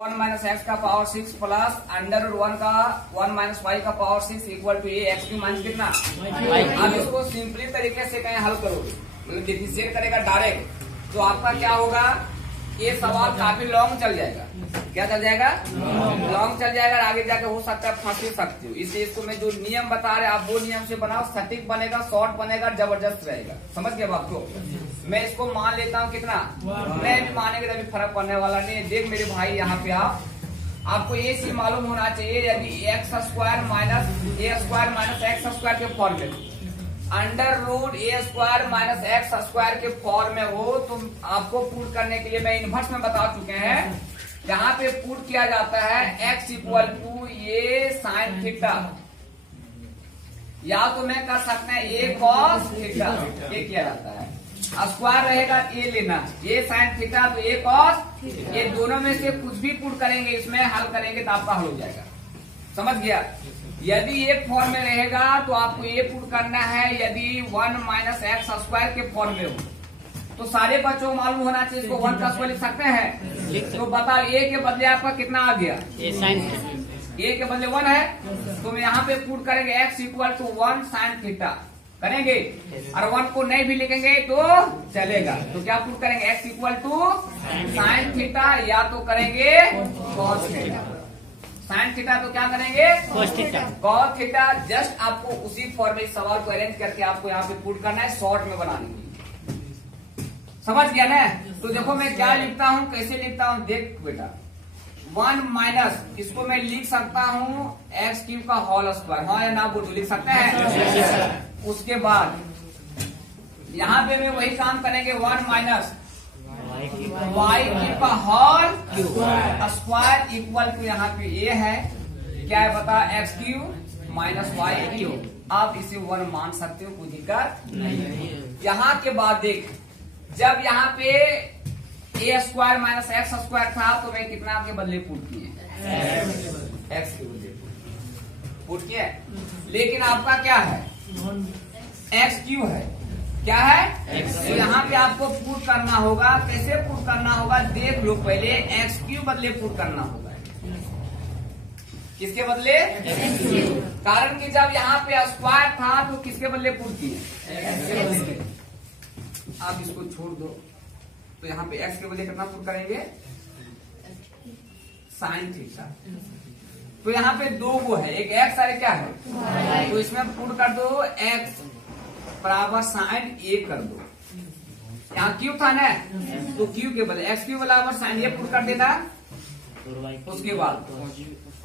1 minus X का power 6 plus under root 1 का 1 minus Y का power 6 equal to A X की minus कितना। अब इसको सिंपली तरीके से कहीं हल करोगे, मतलब डिफरेंशिएट करेगा डायरेक्ट, तो आपका क्या होगा, ये सवाल काफी लॉन्ग चल जाएगा। क्या चल जाएगा? लॉन्ग चल जाएगा। आगे जाके हो सकता है फंस भी सकते हो। इसलिए इसको मैं जो नियम बता रहे आप वो नियम से बनाओ, सटीक बनेगा, शॉर्ट बनेगा, जबरदस्त रहेगा। समझ गए बात को? मैं इसको मान लेता हूँ कितना, मैं भी मानेंगे तभी फर्क पड़ने वाला नहीं है। देख मेरे भाई, यहाँ पे आपको ये चीज मालूम होना चाहिए, यदि एक्स स्क्वायर माइनस ए स्क्वायर माइनस एक्स स्क्वायर के फॉर्म में, अंडर रूट ए स्क्वायर माइनस एक्स स्क्वायर के फॉर्म में हो, तो आपको प्रूव करने के लिए मैं इनवर्स में बता चुके हैं। यहाँ पे प्रूव किया जाता है X equal to A sine theta, या तो मैं कर सकते हैं ए कॉस थीटा, ये किया जाता है। स्क्वायर रहेगा ए लेना, ए साइन थीटा तो ए कॉस, ये दोनों में से कुछ भी प्रूव करेंगे, इसमें हल करेंगे तो आपका हल हो जाएगा। समझ गया? यदि ये फॉर्म में रहेगा तो आपको ये प्रूव करना है, यदि 1 माइनस एक्स स्क्वायर के फॉर्म में हो तो सारे बच्चों को मालूम होना चाहिए, इसको 1 का स्क्वायर लिख सकते हैं। तो बताओ ए के बदले आपका कितना आ गया, ए के बदले 1 है, तो यहाँ पे प्रूव करेंगे X equal to 1 sine theta करेंगे, और 1 को नहीं भी लिखेंगे तो चलेगा। तो क्या प्रूव करेंगे, X equal to sine theta, या तो करेंगे कॉस थीटा। साइन थीटा तो क्या करेंगे, कॉस थीटा। जस्ट आपको उसी फॉर्म में सवाल को अरेंज करके आपको यहाँ पे पुट करना है, शॉर्ट में बनाने के लिए। समझ गया ना? तो देखो मैं क्या लिखता हूँ, कैसे लिखता हूँ, देख बेटा, 1 माइनस, इसको मैं लिख सकता हूँ एक्स क्यूब का होल स्क्वायर, हाँ या ना बोलो, लिख सकते हैं। उसके बाद यहाँ पे मैं वही काम करेंगे, 1 माइनस वाई क्यूब का होल स्क्वायर इक्वल टू, यहाँ पे ये है क्या है बता, X cube minus Y cube. आप इसे 1 मान सकते हो, कोई दिक्कत नहीं। यहाँ के बाद देख, जब यहाँ पे ए स्क्वायर माइनस एक्स स्क्वायर था तो मैं कितना के बदले पुट किए, एक्स के बदले पुट किए, लेकिन आपका क्या है, एक्स क्यू है, क्या है, तो यहाँ पे आपको पुट करना होगा। कैसे पुट करना होगा देख लो, पहले एक्स क्यू बदले पुट करना होगा, किसके बदले, कारण कि जब यहाँ पे स्क्वायर था तो किसके बदले पुट किए, आप इसको छोड़ दो, तो यहाँ पे एक्स के बदले कितना पुट करेंगे, साइन थीटा। तो यहाँ पे दो वो है, एक एक्स और क्या है, तो इसमें पुट कर दो एक्स बराबर साइन ए कर दो। यहाँ क्यू था ना, तो क्यू के बदले एक्स क्यू बराबर साइन ए पुट कर देना। उसके बाद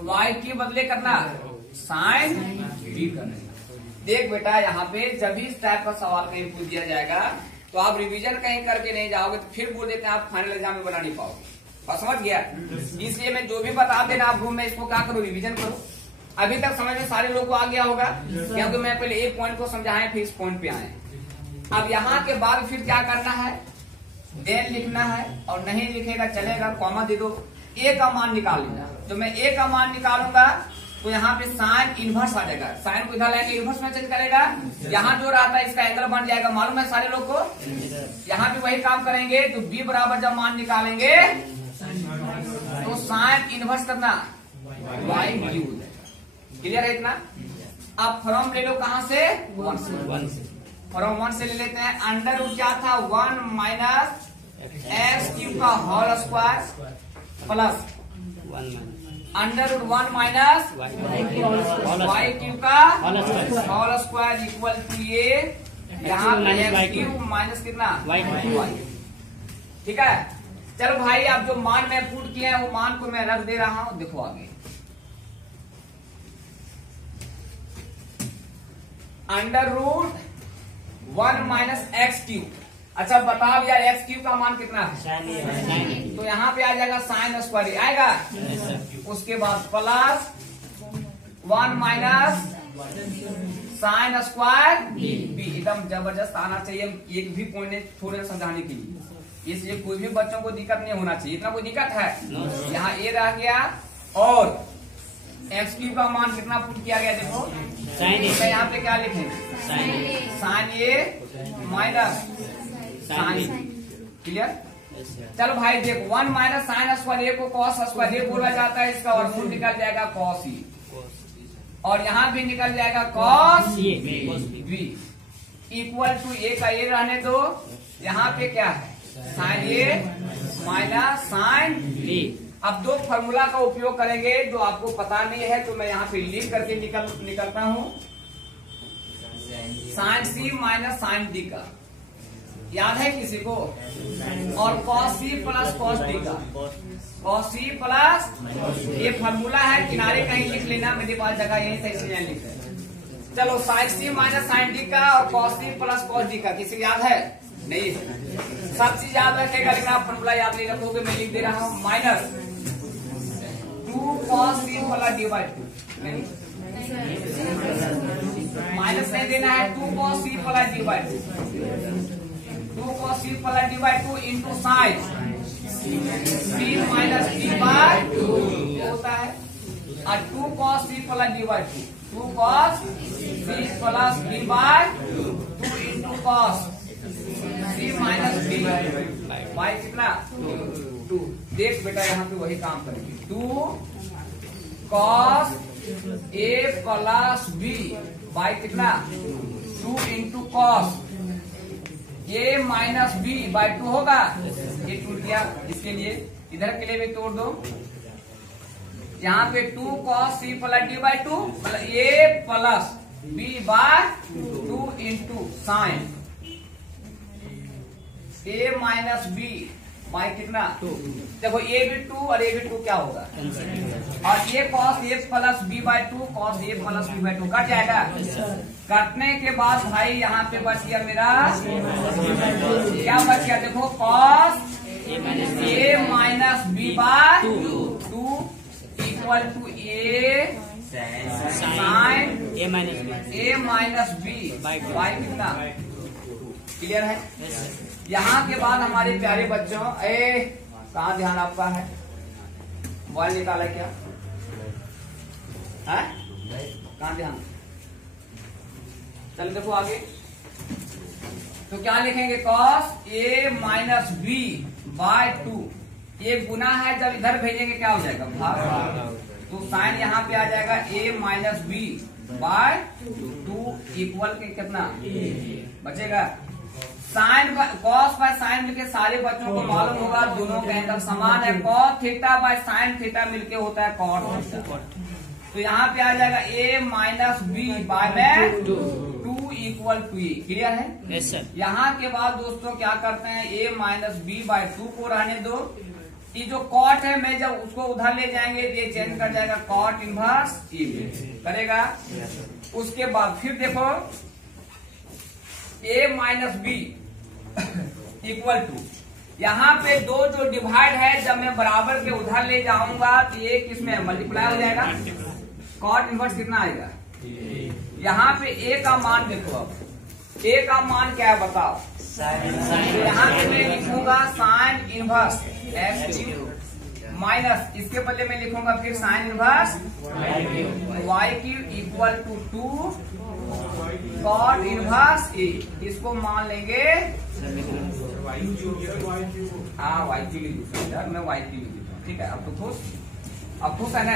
वाई के बदले करना साइन बी करना। देख बेटा, यहाँ पे जब भी इस टाइप का सवाल कहीं पूछ दिया जाएगा तो आप रिवीजन कहीं करके नहीं जाओगे तो फिर बोल देते हैं आप फाइनल एग्जाम में बना नहीं पाओगे। और समझ गया? इसलिए मैं जो भी बता देना आप रूम में, इसको क्या करो, रिवीजन करो। अभी तक समझ में सारे लोग को आ गया होगा, क्योंकि मैं पहले एक पॉइंट को समझाए फिर इस पॉइंट पे आए। अब यहाँ के बाद फिर क्या करना है, देन लिखना है, और नहीं लिखेगा चलेगा, कॉमा दे दो, ए का मान निकाल लेना। तो मैं ए का मान निकालूंगा तो यहाँ पे साइन इनवर्स आ जाएगा, साइन को इधर लाएंगे इनवर्स में चेंज करेगा, यहाँ जो रहता है इसका एंगल बन जाएगा, मालूम है सारे लोग को। यहाँ भी वही काम करेंगे, तो बी बराबर जब मान निकालेंगे तो साइन इनवर्स करना वाई क्यू, क्लियर है इतना? आप फ्रॉम ले लो, कहाँ से, 1 से, फ्रॉम 1 से ले लेते हैं। अंडर रूट क्या था, 1 माइनस एक्स क्यूब का whole square plus under root 1 minus Y cube का होल स्क्वायर इक्वल टू ये, यहाँ पे एक्स क्यूब माइनस कितना वाई। ठीक है, चलो भाई, आप जो मान में पुट किए हैं वो मान को मैं रख दे रहा हूँ, देखो आगे। Under root 1 minus X cube. अच्छा बताओ यार, एक्स क्यूब का मान कितना है, तो यहाँ पे आ जाएगा साइन स्क्वायर आएगा। उसके बाद plus 1 minus sine square B, एकदम जबरदस्त आना चाहिए, एक भी पॉइंट थोड़े समझाने के लिए, इसलिए कोई भी बच्चों को दिक्कत नहीं होना चाहिए। इतना कोई दिक्कत है, यहाँ ए रह गया, और एक्स क्यूब का मान कितना पुट किया गया, देखो यहाँ पे क्या लिखे, sign A minus sign, clear? चलो भाई देखो 1 माइनस साइन स्क्वायर ए को कॉस स्क्वायर ए बोला जाता है, इसका वर्गमूल निकल जाएगा कॉस ई, और यहाँ भी निकल जाएगा कॉस बी इक्वल टू ए का ए रहने दो, यहाँ पे क्या है sign A minus sine B. अब दो फॉर्मूला का उपयोग करेंगे जो आपको पता नहीं है, तो मैं यहाँ पे लिख करके निकलता हूँ। Sine C minus sine D का याद है किसी को, और cos C plus cos D का, कॉस सी प्लस, ये फॉर्मूला है, किनारे कहीं लिख लेना, मेरे पास जगह यही सही से यहाँ लिख है। चलो sine C minus sine D का और cos C plus cos D का किसी को याद है? नहीं, सब चीज याद रखेगा, लेकिन आप फॉर्मूला याद नहीं रखोगे। मैं लिख दे रहा हूँ minus 2 cos C plus D by 2, नहीं माइनस नहीं देना है, 2 cos C plus D by 2 cos C plus D by 2 into sine C minus D by 2 होता है, और 2 cos C plus D by 2 cos C plus D by 2 into cos C minus D by कितना 2। देख बेटा यहाँ पे वही काम करेंगे, 2 cos A plus B by कितना 2 into cos A minus B by 2 होगा। ये टूट गया, इसके लिए इधर के लिए भी तोड़ दो। यहाँ पे 2 cos C plus D by 2 मतलब A plus B by 2 into sine A minus B by कितना 2। देखो ए भी 2 और ए भी 2 क्या होगा, और ये cos A plus B by 2 cos A plus B by 2 cut जाएगा। कटने के बाद भाई यहाँ पे बच गया मेरा, क्या बच गया देखो, cos A minus B by 2 equal to A sine A minus B by कितना। क्लियर है? यहाँ के बाद हमारे प्यारे बच्चों, कहाँ ध्यान आपका है? मोबाइल निकाला क्या है? कहाँ ध्यान? चलो देखो आगे, तो क्या लिखेंगे, cos A minus B by 2, ये गुना है, जब इधर भेजेंगे क्या हो जाएगा भाग, तो साइन यहाँ पे आ जाएगा ए माइनस बी बाय 2 इक्वल के कितना बचेगा। साइन कॉस बाय साइन मिलके सारे बच्चों को मालूम होगा दोनों के एंगल समान है, cos theta by sine theta मिलके होता है कॉट थीटा। तो यहाँ पे आ जाएगा ए माइनस बी बाय में 2 इक्वल टू ए। क्लियर है? Yes sir. यहाँ के बाद दोस्तों क्या करते हैं, ए माइनस बी बाय 2 को रहने दो, ये जो कॉट है मैं जब उसको उधर ले जाएंगे ये चेंज कर जाएगा, कॉट इनवर्स ई करेगा। उसके बाद फिर देखो ए माइनस बी इक्वल टू, यहाँ पे दो जो डिवाइड है जब मैं बराबर के उधर ले जाऊंगा तो ये किसमें मल्टीप्लाई हो जाएगा, कॉट इनवर्स कितना आएगा। यहाँ पे ए का मान देखो, अब ए का मान क्या है बताओ, यहाँ पे मैं लिखूंगा साइन इनवर्स एक्स माइनस, इसके बदले में लिखूंगा फिर sine inverse Y Q equal to 2 cot inverse A. इसको मान लेंगे हाँ वाई क्यू लिख दूसरा, मैं वाई क्यू लिख देता हूँ। ठीक है, अब तो खुश है ना।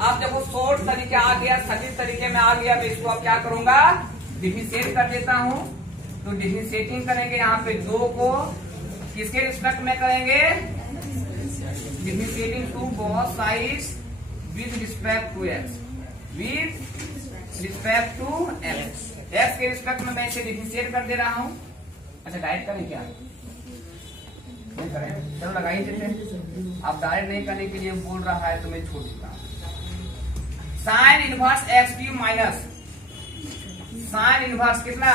अब देखो शॉर्ट तरीके आ गया, सटीक तरीके में आ गया, तो इसको अब क्या करूंगा, डिफरेंशिएट कर देता हूँ। तो डिफरेंशिएटिंग करेंगे, यहाँ पे 2 को किसके रिस्पेक्ट में करेंगे, differentiating to both sides with respect to X, with respect to X, X के रिस्पेक्ट में मैं इसे डिफरेंशिएट कर दे रहा हूँ। अच्छा डायरेक्ट करें क्या, नहीं करें, चलो लगा ही देते हैं। आप डायरेक्ट नहीं करने के लिए बोल रहा है तो मैं छोड़ देता हूँ। Sine inverse X Q minus sine inverse कितना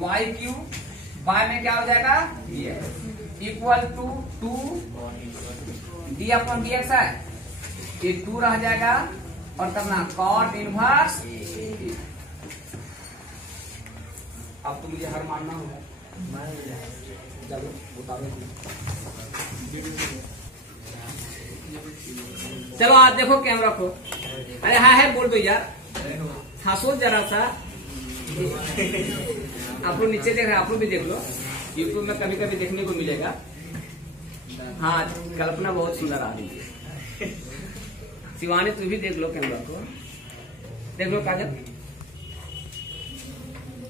वाई क्यू बाय में क्या हो जाएगा equal to 2 D upon D X है, ये 2 रह जाएगा और करना कॉट इनवर्स। अब तो मुझे हर मानना होगा, चलो बताओ। चलो आप देखो कैमरा को, अरे हाँ है बोल दो यार, हंसो जरा सा। आप लोग नीचे देख रहे हैं, आप लोग भी देख लो, यूट्यूब में कभी कभी देखने को मिलेगा। हाँ, कल्पना बहुत सुंदर आ रही है। शिवानी तू भी देख लो कैमरा को, देख लो काजल,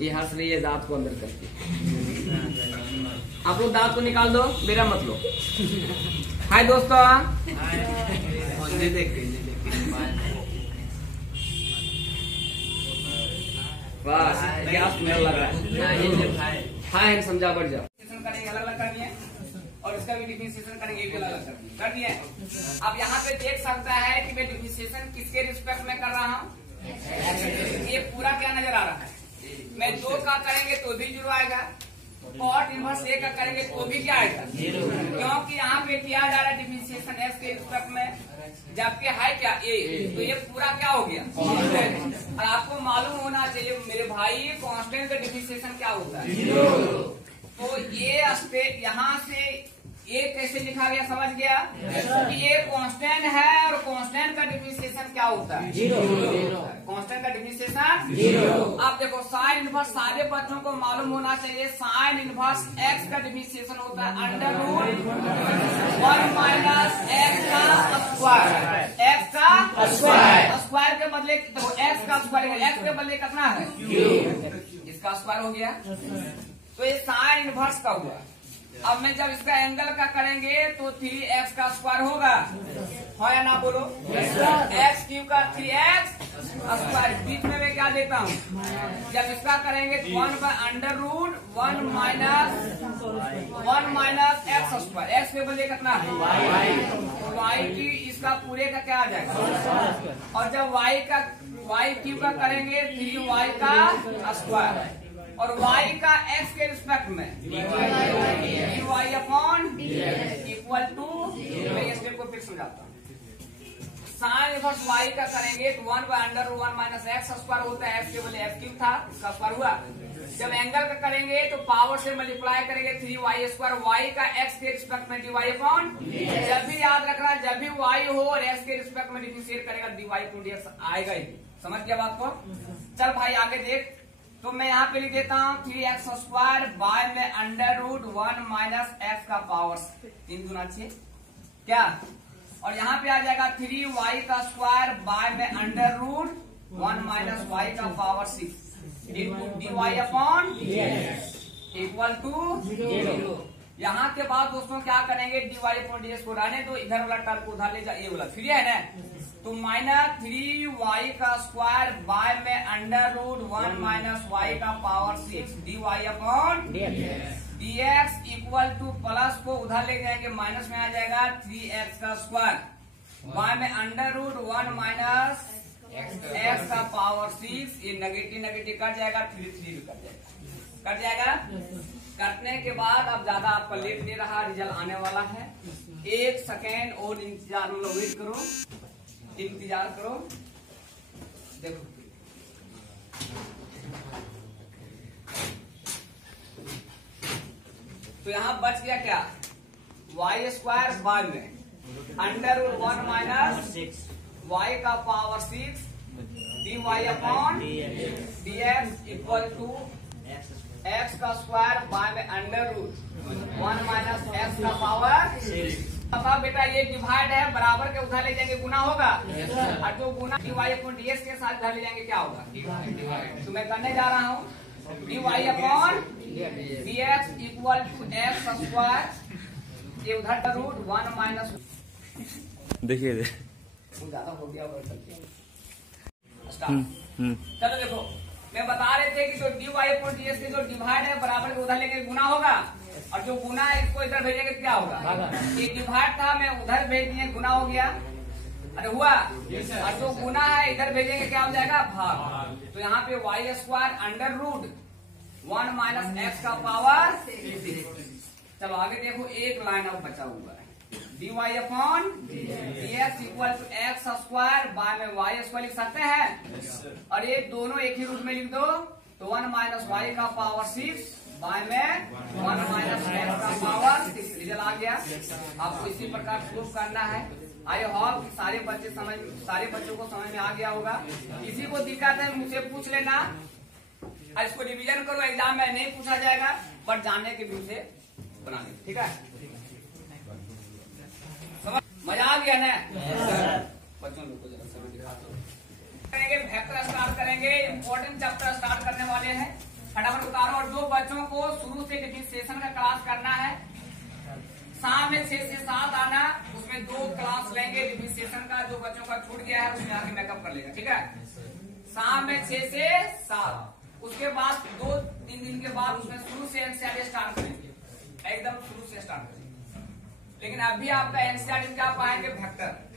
ये हंस रही है दांत को अंदर करके। आप लोग दांत को निकाल दो, मेरा मत लो। हाय दोस्तों, वाह क्या सुंदर लग रहा है। हाय समझा बढ़ जाओ। करेंगे अलग अलग करनी है और इसका भी डिफरेंशिएशन करेंगे, ये भी अलग अलग कर दिए। अब यहाँ पे देख सकता है कि मैं डिफरेंशिएशन किसके रिस्पेक्ट में कर रहा हूँ। ये पूरा क्या नजर आ रहा है। मैं 2 का करेंगे तो भी 0 आएगा, कॉट इनवर्स A का करेंगे तो भी क्या आएगा 0, क्योंकि यहाँ पे किया जा रहा है डिफरेंशिएशन S के रिस्पेक्ट में, जबकि है क्या A, तो ये पूरा क्या हो गया कांस्टेंट। और आपको मालूम होना चाहिए मेरे भाई कांस्टेंट का डिफरेंशिएशन क्या होता है 0। तो ये यहाँ से ये कैसे लिखा गया, समझ गया कि ये कांस्टेंट है और कांस्टेंट का डिफरेंशिएशन क्या होता है 0। कांस्टेंट का डिफरेंशिएशन 0। अब देखो साइन इनवर्स, सारे बच्चों को मालूम होना चाहिए साइन इनवर्स x का डिफरेंशिएशन होता है √1 माइनस x का स्क्वायर। x का स्क्वायर के बदले देखो x का स्क्वायर, x के बदले कितना है इसका स्क्वायर हो गया, तो ये साइन इनवर्स का हुआ। अब मैं जब इसका एंगल का करेंगे तो 3x का स्क्वायर होगा, हाँ या ना बोलो। x क्यूब का 3x स्क्वायर, बीच में मैं क्या देता हूँ, जब इसका करेंगे तो 1/√1 माइनस x स्क्वायर। x के बदले कितना है y की, इसका पूरे का क्या आ जाएगा। और जब y क्यूब का करेंगे 3y का स्क्वायर, और y का x के रिस्पेक्ट में dy अपॉन इक्वल टू, मैं इस स्टेप को फिर समझाता हूँ। साइन इनवर्स y का करेंगे तो 1/√1 माइनस x स्क्वायर होता है, x के बदले x क्यूब था, इसका स्क्वायर हुआ। जब एंगल का करेंगे तो पावर से मल्टीप्लाई करेंगे 3y स्क्वायर, y का x के रिस्पेक्ट में dy अपॉन, जब भी याद रखना जब भी y हो और x के रिस्पेक्ट में डिफरेंशिएट करेगा dy अपॉन dx आएगा ही। समझ गया बात को। चल भाई आगे देख, तो मैं यहाँ पे लिख देता हूँ 3x स्क्वायर बाय में √1 माइनस x का पावर 3 गुना 6 क्या, और यहाँ पे आ जाएगा 3y का स्क्वायर बाय में √1 माइनस y का power 6 into dy upon equal to 0। यहाँ के बाद दोस्तों क्या करेंगे, dy अपॉन dx को रहने दो, इधर वाला टर्म को उधर ले जा, ये वाला फ्री है ना, तो माइनस 3y का स्क्वायर बाय में √1 माइनस y का power 6 dy upon dx equal to, plus को उधर ले जाएंगे माइनस में आ जाएगा 3x का स्क्वायर बाय में √1 माइनस x का पावर 6, ये नेगेटिव कट जाएगा, 3 भी कट जाएगा। कटने के बाद अब ज्यादा आपका लेट नहीं रहा, रिजल्ट आने वाला है। 1 सेकेंड और इंतजार वेट करो, इंतजार करो, देखो तो यहाँ बच गया क्या, y स्क्वायर बाय में √1 माइनस y का power 6 dy upon dx equal to x का स्क्वायर बाय में √1 माइनस x का पावर 6। अब बेटा ये डिवाइड है, बराबर के उधर ले जाएंगे गुना होगा, और जो गुना dy अपॉन dx के साथ उधर ले जाएंगे क्या होगा, तो मैं करने जा रहा हूँ dy upon dx equal to x square, ये उधर √1 माइनस, देखिए ज्यादा हो गया होगा। चलो देखो, मैं बता रहे थे कि जो dy अपॉन dx के जो डिवाइड है बराबर के उधर लेके गुना होगा, और जो गुना है इसको इधर भेजेंगे क्या होगा, ये डिवाइड था मैं उधर भेज दिए गुना हो गया, अरे हुआ, और जो गुना है इधर भेजेंगे क्या हो जाएगा भाग। तो यहाँ पे y स्क्वायर √1 माइनस x का पावर 6। चलो आगे देखो, एक लाइन अब बचा हुआ है, dy upon dx equal to x square by में y स्क्वायर लिख सकते हैं, और ये दोनों एक ही रूप में लिख दो, तो 1 माइनस y का पावर 6 बाय में 1 माइनस x का पावर 6, रिजल्ट आ गया। आपको इसी प्रकार प्रूफ करना है। आई होप सारे बच्चों को समझ में आ गया होगा। किसी को दिक्कत है मुझसे पूछ लेना, इसको रिवीजन करो, एग्जाम में नहीं पूछा जाएगा, बट जानने के व्यू से बना लें, ठीक है। मजा आ गया ना? बच्चों लोग को जरा समय दिखा दो। करेंगे वेक्टर स्टार्ट करेंगे, इम्पोर्टेंट चैप्टर स्टार्ट करने वाले हैं। फटाफट उतारो। और जो बच्चों को शुरू से डिफरेंशिएशन का क्लास करना है, शाम में 6 से 7 आना, उसमें 2 क्लास लेंगे डिफरेंशिएशन का। जो बच्चों का छूट गया है उसमें आके मेकअप कर लेगा, ठीक है? शाम में 6 से 7। उसके बाद 2-3 दिन के बाद उसमें शुरू से एनसीईआरटी स्टार्ट करेंगे, एकदम शुरू से स्टार्ट करेंगे। लेकिन अभी आपका एनसीईआरटी क्या पाएंगे? वेक्टर।